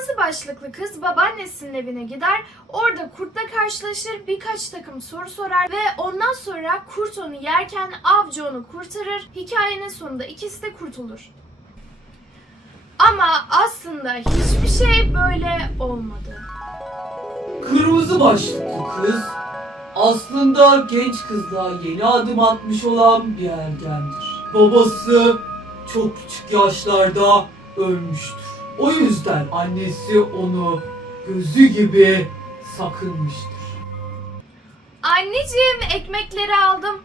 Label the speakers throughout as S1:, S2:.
S1: Kırmızı başlıklı kız babaannesinin evine gider, orada kurtla karşılaşır, birkaç takım soru sorar ve ondan sonra kurt onu yerken avcı onu kurtarır. Hikayenin sonunda ikisi de kurtulur. Ama aslında hiçbir şey böyle olmadı.
S2: Kırmızı başlıklı kız aslında genç kızla yeni adım atmış olan bir ergendir. Babası çok küçük yaşlarda ölmüştür. O yüzden annesi onu gözü gibi sakınmıştır.
S1: Anneciğim, ekmekleri aldım.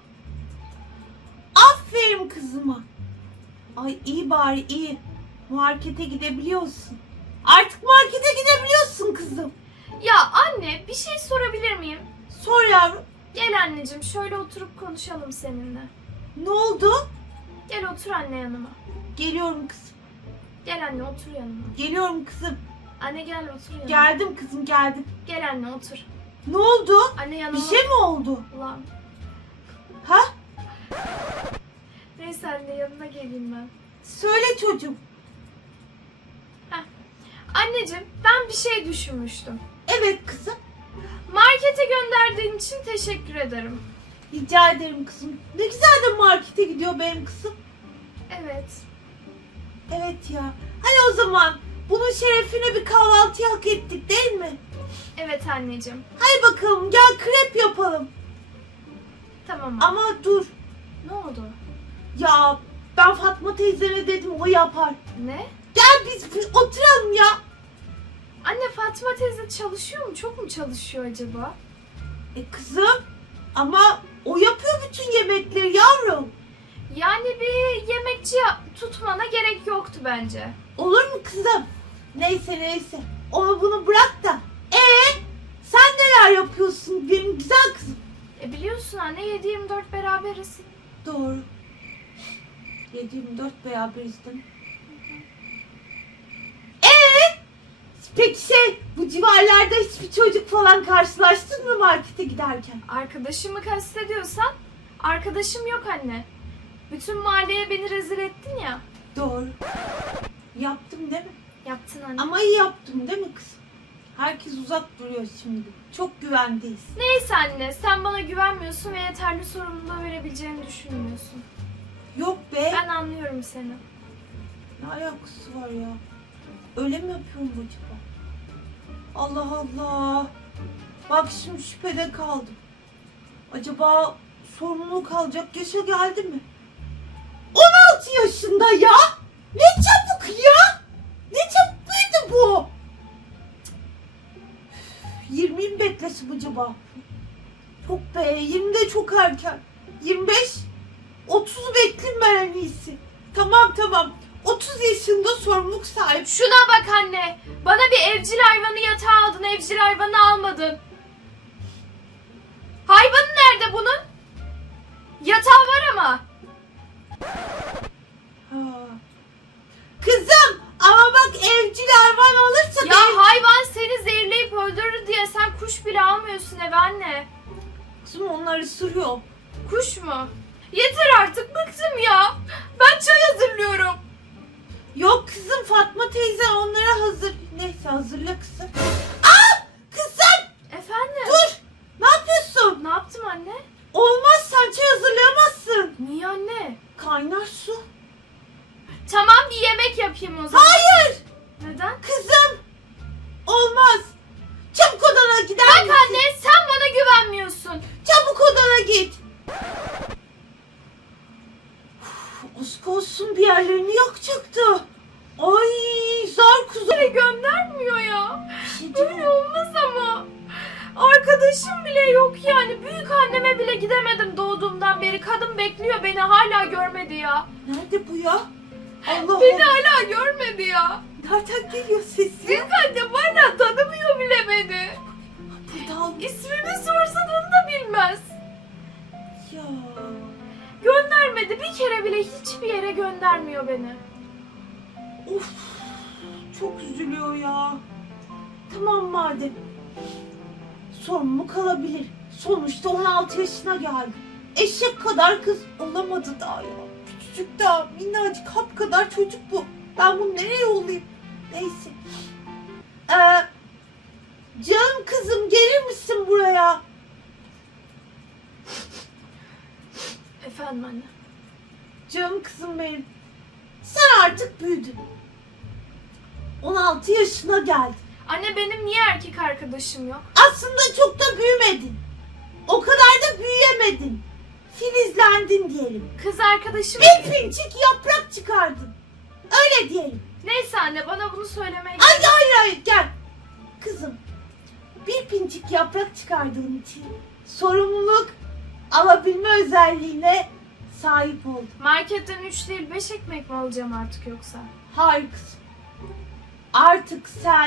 S3: Aferin kızıma. Ay iyi bari iyi. Markete gidebiliyorsun. Artık markete gidebiliyorsun kızım.
S1: Ya anne, bir şey sorabilir miyim?
S3: Sor yavrum.
S1: Gel anneciğim, şöyle oturup konuşalım seninle.
S3: Ne oldu?
S1: Gel otur anne yanıma.
S3: Geliyorum kızım.
S1: Gel anne otur yanıma.
S3: Geliyorum kızım.
S1: Anne gel otur yanıma.
S3: Geldim kızım geldim.
S1: Gel anne otur.
S3: Ne oldu?
S1: Anne yanıma.
S3: Bir şey mi oldu?
S1: Ulan.
S3: Ha?
S1: Neyse anne, yanına geleyim ben.
S3: Söyle çocuğum.
S1: Anneciğim, ben bir şey düşünmüştüm.
S3: Evet kızım.
S1: Markete gönderdiğin için teşekkür ederim.
S3: Rica ederim kızım. Ne güzel de markete gidiyor benim kızım.
S1: Evet.
S3: Evet ya. Hani o zaman bunun şerefine bir kahvaltı hak ettik değil mi?
S1: Evet anneciğim.
S3: Hadi bakalım gel krep yapalım.
S1: Tamam.
S3: Ama dur.
S1: Ne oldu?
S3: Ya ben Fatma teyzene dedim o yapar.
S1: Ne?
S3: Gel biz bir oturalım ya.
S1: Anne, Fatma teyze çalışıyor mu? Çok mu çalışıyor acaba?
S3: Kızım ama o yapıyor bütün yemekleri yavrum.
S1: Yani bir yemekçi tutmana gerek yoktu bence.
S3: Olur mu kızım? Neyse. Onu bunu bırak da. Sen neler yapıyorsun benim güzel kızım?
S1: Biliyorsun anne, 7-24 beraberiz.
S3: Doğru. 7/24 beraberiz değil mi? Peki bu civarlarda hiçbir çocuk falan karşılaştın mı markete giderken?
S1: Arkadaşımı kastediyorsan, arkadaşım yok anne. Bütün mahalleye beni rezil ettin ya.
S3: Doğru. Yaptım değil mi?
S1: Yaptın anne.
S3: Ama iyi yaptım değil mi kızım? Herkes uzak duruyor şimdi. Çok güvendeyiz.
S1: Neyse anne, sen bana güvenmiyorsun ve yeterli sorumluluğu verebileceğini düşünmüyorsun.
S3: Yok be.
S1: Ben anlıyorum seni.
S3: Ne alakası var ya? Öyle mi yapıyorum acaba? Allah Allah. Bak şimdi şüphede kaldım. Acaba sorumluluk alacak yaşa geldi mi? 16 yaşında ya. Ne çabuk ya. Ne çabuk büyüdü bu. 20'yi mi beklesin acaba? Yok be 20 de çok erken. 25, 30'u bekleyeyim ben en iyisi. Tamam. 30 yaşında sorumluluk sahibi.
S1: Şuna bak anne. Bana bir evcil hayvanı yatağa aldın, evcil hayvanı almadın. Hayvanı nerede bunun? Yatağı var ama.
S3: Ha. Kızım ama bak evcil hayvan alırsa
S1: Ya hayvan seni zehirleyip öldürür diye sen kuş bile almıyorsun eve anne.
S3: Kızım onlar ısırıyor.
S1: Kuş mu? Yeter artık, bıktım ya. Ben çay hazırlıyorum.
S3: Yok kızım Fatma teyze onlara hazır. Neyse hazırla kızım. Aa kızım
S1: Efendim?
S3: dur. Ne yapıyorsun?
S1: Ne yaptım anne?
S3: Olmaz sen çay hazırlayamazsın.
S1: Niye anne?
S3: Kaynar su.
S1: Tamam, bir yemek yapayım o zaman.
S3: Hayır.
S1: Neden?
S3: Kızım. Olmaz. Çabuk odana gider
S1: Bak
S3: misin?
S1: anne, sen bana güvenmiyorsun.
S3: Çabuk odana git. Az olsun bir yerlerini yakacaktı. Ay zar kuzu.
S1: Beni göndermiyor ya.
S3: Bir şey değil
S1: Böyle
S3: mi?
S1: olmaz ama. Arkadaşım bile yok yani. Büyük anneme bile gidemedim doğduğumdan beri. Kadın bekliyor beni, hala görmedi ya.
S3: Nerede bu ya? Allah
S1: Beni
S3: Allah.
S1: hala görmedi ya.
S3: Nereden geliyor sesi?
S1: Büyük annem hala tanımıyor bile beni.
S3: Buradan.
S1: İsmimi sorsan onu da bilmez.
S3: Ya.
S1: Göndermedi. Bir kere bile hiçbir yere göndermiyor beni.
S3: Of. Çok üzülüyor ya. Tamam madem. Sorumluluk alabilir. Sonuçta 16 yaşına geldi. Eşek kadar kız olamadı daha ya. Küçücük daha minnacık hap kadar çocuk bu. Ben bunu nereye yollayayım? Neyse.
S1: Efendim anne.
S3: Canım kızım benim. Sen artık büyüdün. 16 yaşına geldin.
S1: Anne benim niye erkek arkadaşım yok?
S3: Aslında çok da büyümedin. O kadar da büyüyemedin. Filizlendin diyelim.
S1: Kız arkadaşım...
S3: Bir pincik yaprak çıkardın. Öyle diyelim.
S1: Neyse anne bana bunu söylemeye
S3: Ay hayır gel. Kızım bir pincik yaprak çıkardığın için sorumluluk alabilme özelliğine sahip oldun.
S1: Marketten 3 değil 5 ekmek mi alacağım artık yoksa?
S3: Hayır kızım. Artık sen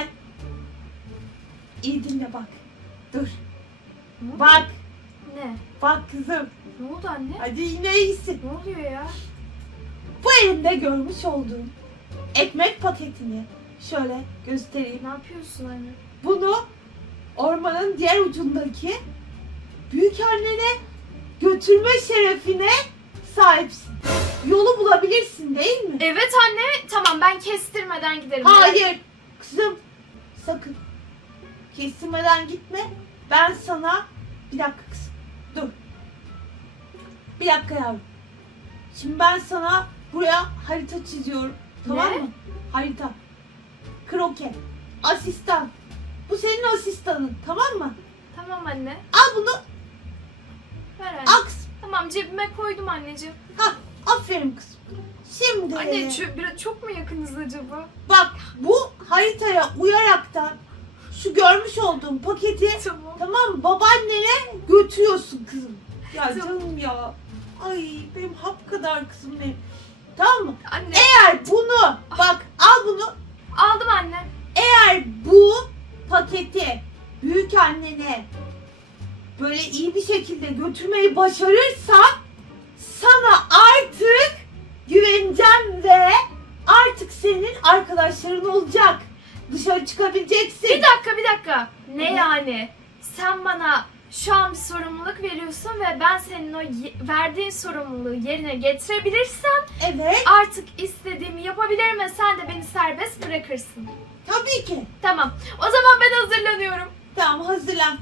S3: iyi dinle bak. Dur.
S1: Ne?
S3: Bak.
S1: Ne?
S3: Bak kızım.
S1: Ne oldu anne?
S3: Hadi yine iyisin.
S1: Ne oluyor ya?
S3: Bu elimde görmüş olduğun ekmek paketini şöyle göstereyim.
S1: Ne yapıyorsun anne?
S3: Bunu ormanın diğer ucundaki büyük annene götürme şerefine sahipsin. Yolu bulabilirsin değil mi?
S1: Evet anne. Tamam ben kestirmeden giderim.
S3: Hayır kızım sakın kestirmeden gitme. Ben sana bir dakika kızım dur. Bir dakika yavrum. Şimdi ben sana buraya harita çiziyorum. Tamam
S1: Ne?
S3: mı? Harita. Kroke. Asistan. Bu senin asistanın. Tamam mı?
S1: Tamam anne.
S3: Al bunu.
S1: Ver anne.
S3: Al kızım.
S1: Tamam cebime koydum anneciğim.
S3: Hah, aferin kızım. Şimdi
S1: Anne biraz çok mu yakınız acaba?
S3: bak bu haritaya uyaraktan şu görmüş olduğum paketi
S1: Tamam.
S3: tamam mı? Babaannene götürüyorsun kızım. Ya
S1: Tamam.
S3: canım ya. Ay benim hap kadar kızım benim. Tamam mı?
S1: Anne
S3: Eğer bunu bak al bunu.
S1: aldım anne.
S3: Eğer bu paketi büyük annene böyle iyi bir şekilde götürmeyi başarırsan sana artık güveneceğim ve artık senin arkadaşların olacak. Dışarı çıkabileceksin.
S1: Bir dakika. Ne yani? Sen bana şu an bir sorumluluk veriyorsun ve ben senin o verdiğin sorumluluğu yerine getirebilirsem
S3: Evet.
S1: artık istediğimi yapabilirim ve sen de beni serbest bırakırsın.
S3: Tabii ki.
S1: Tamam. O zaman ben hazırlanıyorum.
S3: Tamam hazırlan.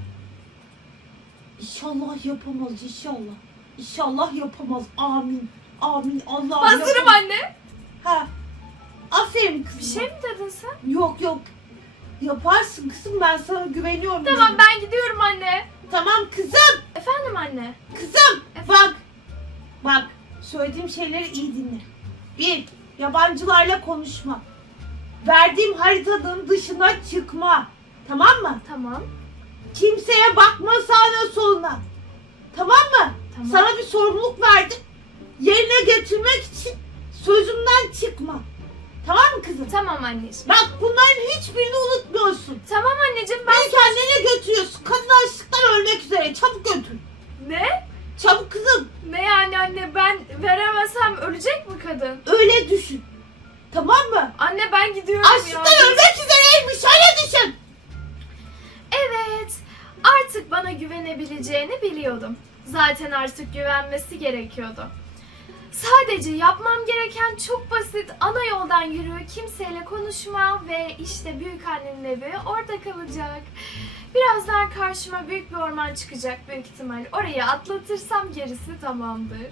S3: İnşallah yapamaz inşallah. İnşallah yapamaz. Amin. Amin. Allah
S1: Hazırım anne.
S3: Ha. Aferin kızım.
S1: Bir şey mi dedin sen?
S3: Yok. Yaparsın kızım ben sana güveniyorum.
S1: Tamam ben gidiyorum anne.
S3: Tamam kızım.
S1: Efendim anne.
S3: Kızım. Bak. Söylediğim şeyleri iyi dinle. 1. Yabancılarla konuşma. Verdiğim haritanın dışına çıkma. Tamam mı?
S1: Tamam.
S3: Kimseye bakma sağına soluna. Tamam mı?
S1: Tamam.
S3: Sana bir sorumluluk verdim. Yerine getirmek için sözümden çıkma. Tamam mı kızım?
S1: Tamam anneciğim.
S3: Bak bunların hiçbirini unutmuyorsun.
S1: Tamam anneciğim ben...
S3: Beni kendine götürüyorsun. Kadın açlıktan ölmek üzere. Çabuk götür.
S1: Ne?
S3: Çabuk kızım.
S1: Ne yani anne ben veremezsem ölecek mi kadın?
S3: Öyle düşün. Tamam mı?
S1: Anne ben gidiyorum ya.
S3: Açlıktan ölmek üzereymiş. Öyle düşün.
S1: Evet. Artık bana güvenebileceğini biliyordum. Zaten artık güvenmesi gerekiyordu. Sadece yapmam gereken çok basit. Ana yoldan yürü, kimseyle konuşma ve işte büyük annenin evi orada kalacak. Birazdan karşıma büyük bir orman çıkacak büyük ihtimal. Orayı atlatırsam gerisi tamamdır.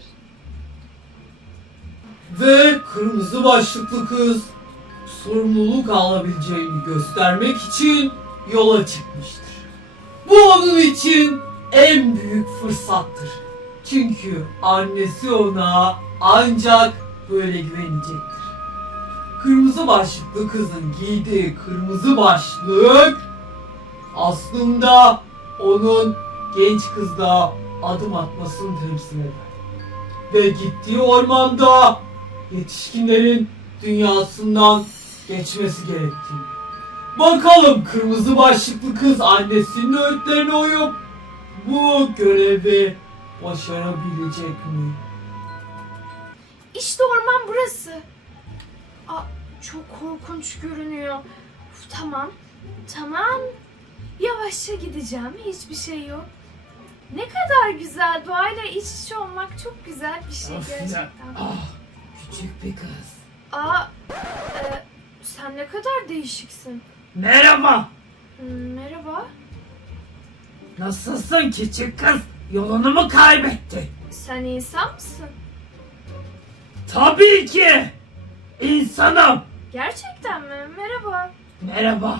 S2: Ve kırmızı başlıklı kız sorumluluk alabileceğini göstermek için yola çıkmıştır. Bu onun için en büyük fırsattır. Çünkü annesi ona ancak böyle güvenecektir. Kırmızı başlıklı kızın giydiği kırmızı başlık aslında onun genç kızda adım atmasını temsil eder. Ve gittiği ormanda yetişkinlerin dünyasından geçmesi gerektiğini. Bakalım kırmızı başlıklı kız annesinin öğütlerine uyup bu görevi başarabilecek mi?
S1: İşte orman burası. Aa, çok korkunç görünüyor. Uf, tamam. Yavaşça gideceğim. Hiçbir şey yok. Ne kadar güzel. Doğayla iç içe olmak çok güzel bir şey gerçekten.
S2: Küçük bir kız.
S1: Aa, sen ne kadar değişiksin.
S2: Merhaba.
S1: Merhaba.
S2: Nasılsın küçük kız? Yolunu mu kaybettin?
S1: Sen insan mısın?
S2: Tabii ki. İnsanım.
S1: Gerçekten mi? Merhaba.
S2: Merhaba.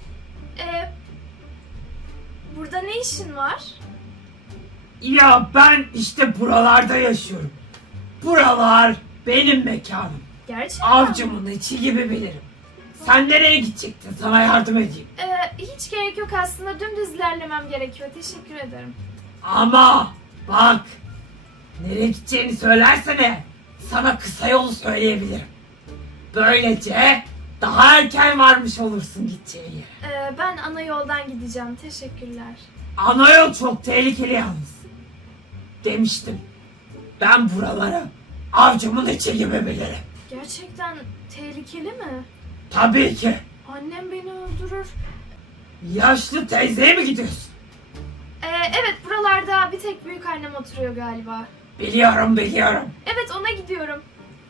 S1: Burada ne işin var?
S2: Ya ben işte buralarda yaşıyorum. Buralar benim mekanım.
S1: Gerçekten mi?
S2: Avcımın içi gibi bilirim. Sen nereye gidecektin? Sana yardım edeyim.
S1: Hiç gerek yok aslında. Dümdüz ilerlemem gerekiyor. Teşekkür ederim.
S2: Ama bak, nereye gideceğini söylersene sana kısa yolu söyleyebilirim. Böylece daha erken varmış olursun gideceğin yere.
S1: Ben ana yoldan gideceğim. Teşekkürler.
S2: Ana yol çok tehlikeli yalnız. Demiştim. Ben buraları avcımın içi gibi bilirim.
S1: Gerçekten tehlikeli mi?
S2: Tabii ki.
S1: Annem beni öldürür.
S2: Yaşlı teyzeye mi gidiyorsun?
S1: Evet, buralarda bir tek büyük annem oturuyor galiba.
S2: Biliyorum.
S1: Evet, ona gidiyorum.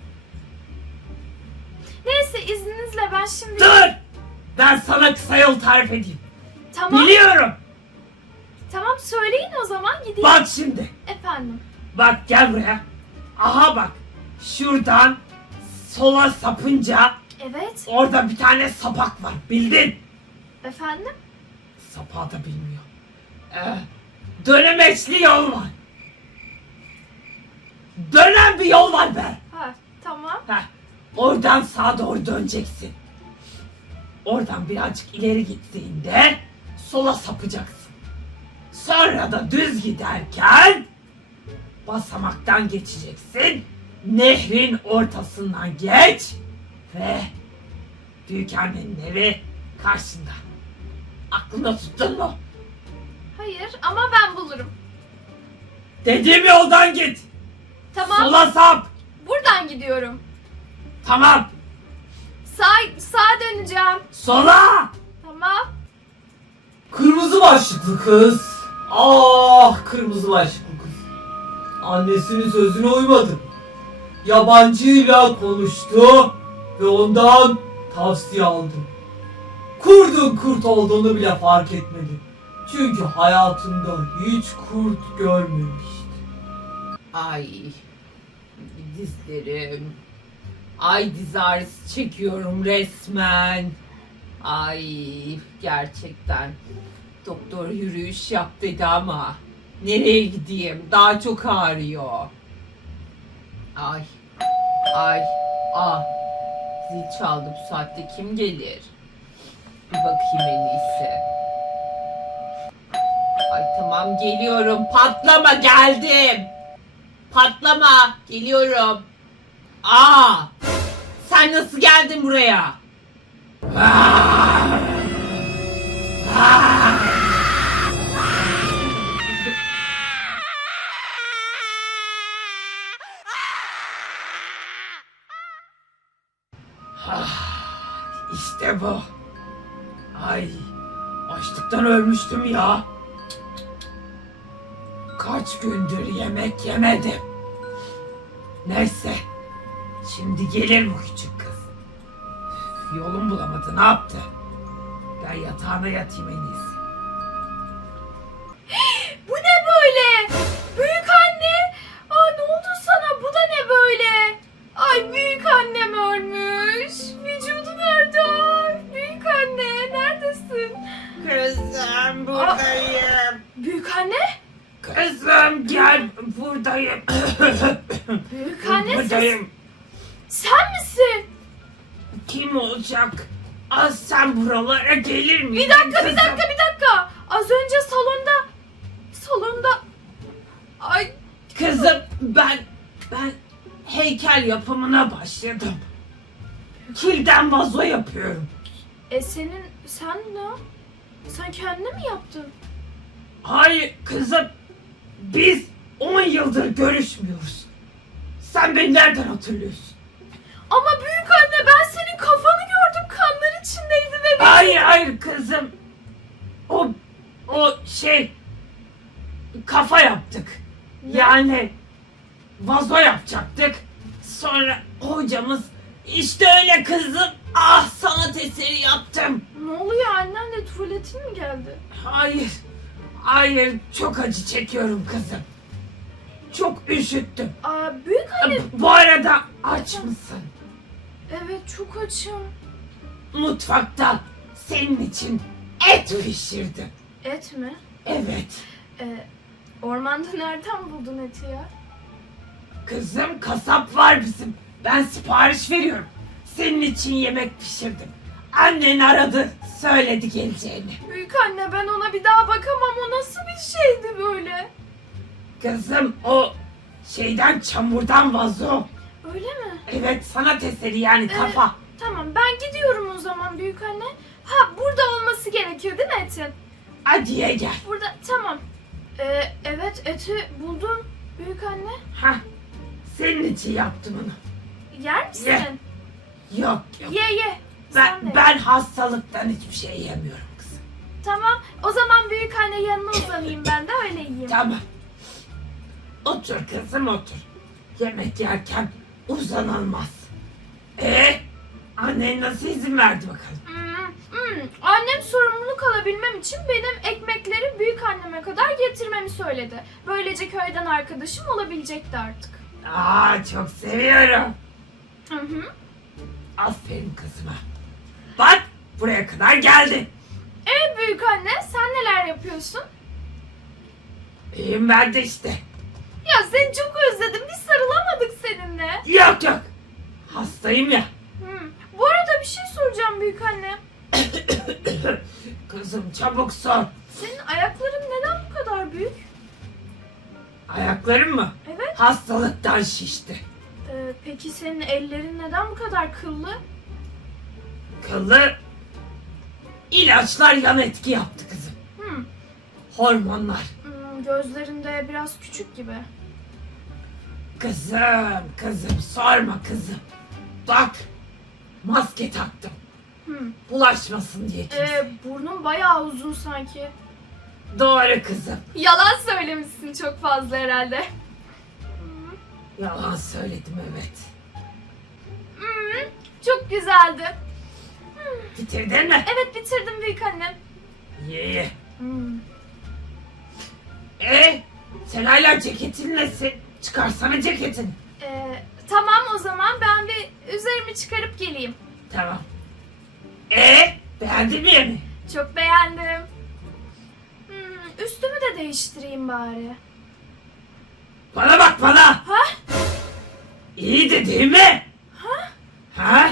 S1: Neyse, izninizle ben şimdi...
S2: Dur! Ben sana kısa yol tarif edeyim.
S1: Tamam,
S2: Biliyorum.
S1: tamam söyleyin o zaman gideyim.
S2: Bak şimdi.
S1: Efendim.
S2: Bak gel buraya. Aha bak. Şuradan sola sapınca
S1: Evet,
S2: orada bir tane sapak var. Bildin?
S1: efendim.
S2: Sapağı da bilmiyor. Dönemeçli yol var. Dönen bir yol var be.
S1: Ha, tamam.
S2: Heh, oradan sağa doğru döneceksin. Oradan birazcık ileri gittiğinde sola sapacaksın. Sonra da düz giderken basamaktan geçeceksin. Nehrin ortasından geç ve büyükannenin evi karşında. Aklında tuttun mu?
S1: Hayır ama ben bulurum.
S2: Dediğim yoldan git.
S1: Tamam,
S2: Sola sap.
S1: buradan gidiyorum.
S2: Tamam.
S1: Sağa döneceğim.
S2: Sola.
S1: Tamam.
S2: Kırmızı başlıklı kız. Ah, kırmızı başlıklı kız. Annesinin sözüne uymadı. Yabancıyla konuştu ve ondan tavsiye aldı. Kurdun kurt olduğunu bile fark etmedi. Çünkü hayatında hiç kurt görmemişti.
S4: Ay dizlerim. Ay diz ağrısı çekiyorum resmen. Ay gerçekten. Doktor yürüyüş yap dedi ama nereye gideyim? Daha çok ağrıyor. Ay. Zil çaldı, bu saatte kim gelir? Bir bakayım en iyisi. Ay tamam geliyorum. Patlama, geldim. Patlama, geliyorum. Sen nasıl geldin buraya?
S2: İşte bu. Ay, açlıktan ölmüştüm ya. Kaç gündür yemek yemedim. Neyse, şimdi gelir bu küçük kız. Yolum bulamadı, ne yaptı? Ben yatağına yatayım en iyisi.
S1: Bu ne böyle? Büyük anne. Ne oldu sana? Bu da ne böyle? Ay büyük annem ölmüş. Vücudu nerede? Büyük anne neredesin?
S4: Kızım buradayım.
S1: Büyük anne?
S2: Kızım gel, buradayım.
S1: Büyük anne
S2: Buradayım.
S1: sen misin?
S2: Kim olacak? Az sen buralara gelir misin?
S1: Bir dakika. Az önce salonda. Ay
S2: Kızım ben heykel yapımına başladım. Kilden vazo yapıyorum.
S1: sen ne? Sen kendine mi yaptın?
S2: Hayır kızım, biz 10 yıldır görüşmüyoruz. Sen beni nereden hatırlıyorsun?
S1: Ama büyük anne ben senin kafanı gördüm. Kanlar içindeydi ve...
S2: Hayır kızım. O kafa yaptık.
S1: Ne?
S2: Yani vazo yapacaktık. Sonra hocamız işte öyle kızım. Ah, sanat eseri yaptım.
S1: Ne oluyor, annenle tuvaletin mi geldi?
S2: Hayır çok acı çekiyorum kızım. Çok üşüttüm.
S1: Büyük anne.
S2: Bu arada aç mısın?
S1: Evet, çok açım.
S2: Mutfakta senin için et pişirdim.
S1: Et mi?
S2: Evet.
S1: Ormanda nereden buldun eti ya?
S2: Kızım, kasap var bizim. Ben sipariş veriyorum. Senin için yemek pişirdim. Annen aradı, söyledi geleceğini.
S1: Büyük anne, ben ona bir daha bakamam. O nasıl bir şeydi böyle?
S2: Kızım, o şeyden, çamurdan vazo.
S1: Öyle mi?
S2: Evet, sanat eseri yani, kafa.
S1: Tamam, ben gidiyorum o zaman büyük anne. Ha, burada olması gerekiyor değil mi etin?
S2: Hadi ye gel.
S1: Burada, tamam. Evet, eti buldum büyük anne.
S2: Hah, senin için yaptım onu.
S1: Yer misin?
S2: Ye. Yok yok.
S1: Ye. Sen de.
S2: Ben hastalıktan hiçbir şey yemiyorum kızım.
S1: Tamam, o zaman büyük anne yanına uzanayım, ben de öyle yiyeyim.
S2: Tamam. Otur kızım, otur. Yemek yerken uzanılmaz. Annen nasıl izin verdi bakalım?
S1: Annem sorumluluk alabilmem için benim ekmekleri büyük anneme kadar getirmemi söyledi. Böylece köyden arkadaşım olabilecekti artık.
S2: Çok seviyorum.
S1: Hı.
S2: Aferin kızıma. Bak, buraya kadar geldin.
S1: Büyük anne, sen neler yapıyorsun?
S2: İyiyim ben de işte.
S1: Ya seni çok özledim. Biz sarılamadık seninle.
S2: Yok. Hastayım ya.
S1: Bu arada bir şey soracağım büyük anne.
S2: Kızım, çabuk sor.
S1: Senin ayakların neden bu kadar büyük?
S2: Ayaklarım mı?
S1: Evet.
S2: Hastalıktan şişti.
S1: Peki senin ellerin neden bu kadar kıllı?
S2: Kıllı ilaçlar yan etki yaptı kızım. Hormonlar.
S1: Gözlerinde biraz küçük gibi.
S2: Kızım sorma kızım. Bak, maske taktım. Bulaşmasın diye kimse.
S1: Burnun bayağı uzun sanki.
S2: Doğru kızım.
S1: Yalan söylemişsin çok fazla herhalde.
S2: Yalan söyledim, evet.
S1: Çok güzeldi.
S2: Bitirdin mi?
S1: Evet, bitirdim büyük annem.
S2: İyi. Sen hala ceketinlesin. Çıkarsana ceketini.
S1: Tamam, o zaman ben bir üzerimi çıkarıp geleyim.
S2: Tamam. Beğendin mi yemeği?
S1: Çok beğendim. Üstümü de değiştireyim bari.
S2: Bana bak bana.
S1: Ha?
S2: İyiydi değil mi? Ha?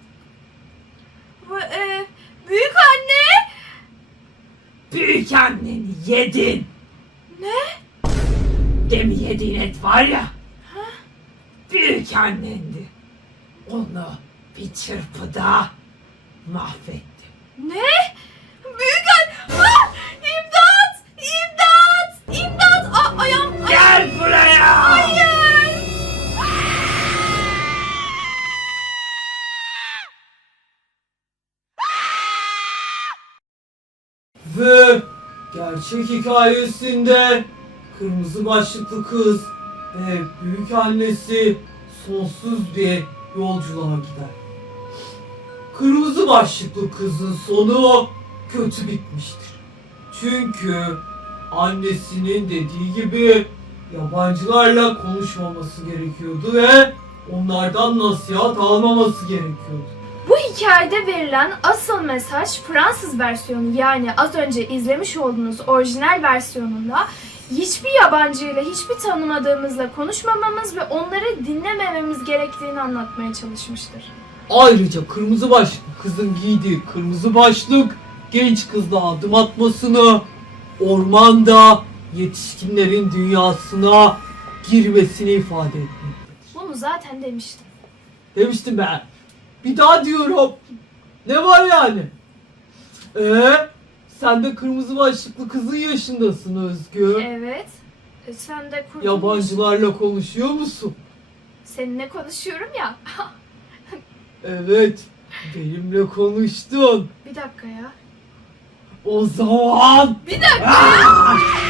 S1: Büyük anne!
S2: Büyük anneni yedin.
S1: Ne?
S2: Demin yediğin et var ya. Büyük annendi. Onu bir çırpıda mahvettim.
S1: Ne? Büyük anne! İmdat! İmdat! İmdat! Ayağım!
S2: Gel buraya.
S1: Hayır!
S5: Ve gerçek hikayesinde kırmızı başlıklı kız ve büyük annesi sonsuz bir yolculuğa gider. Kırmızı başlıklı kızın sonu kötü bitmiştir. Çünkü annesinin dediği gibi yabancılarla konuşmaması gerekiyordu ve onlardan nasihat almaması gerekiyordu.
S1: Bu hikayede verilen asıl mesaj Fransız versiyonu, yani az önce izlemiş olduğunuz orijinal versiyonunda hiçbir yabancıyla, hiçbir tanımadığımızla konuşmamamız ve onları dinlemememiz gerektiğini anlatmaya çalışmıştır.
S5: Ayrıca kırmızı başlıklı kızın giydiği kırmızı başlık genç kızla adım atmasını, ormanda yetişkinlerin dünyasına girmesini ifade etmektedir.
S1: Bunu zaten demiştim.
S5: Demiştim ben. Bir daha diyorum. Ne var yani? Sen de kırmızı başlıklı kızın yaşındasın Özgü.
S1: Evet. Sen de kurtulmuş.
S5: Yabancılarla konuşuyor musun?
S1: Seninle konuşuyorum ya.
S5: Evet. Benimle konuştun.
S1: Bir dakika ya.
S5: O zaman...
S1: Bir dakika.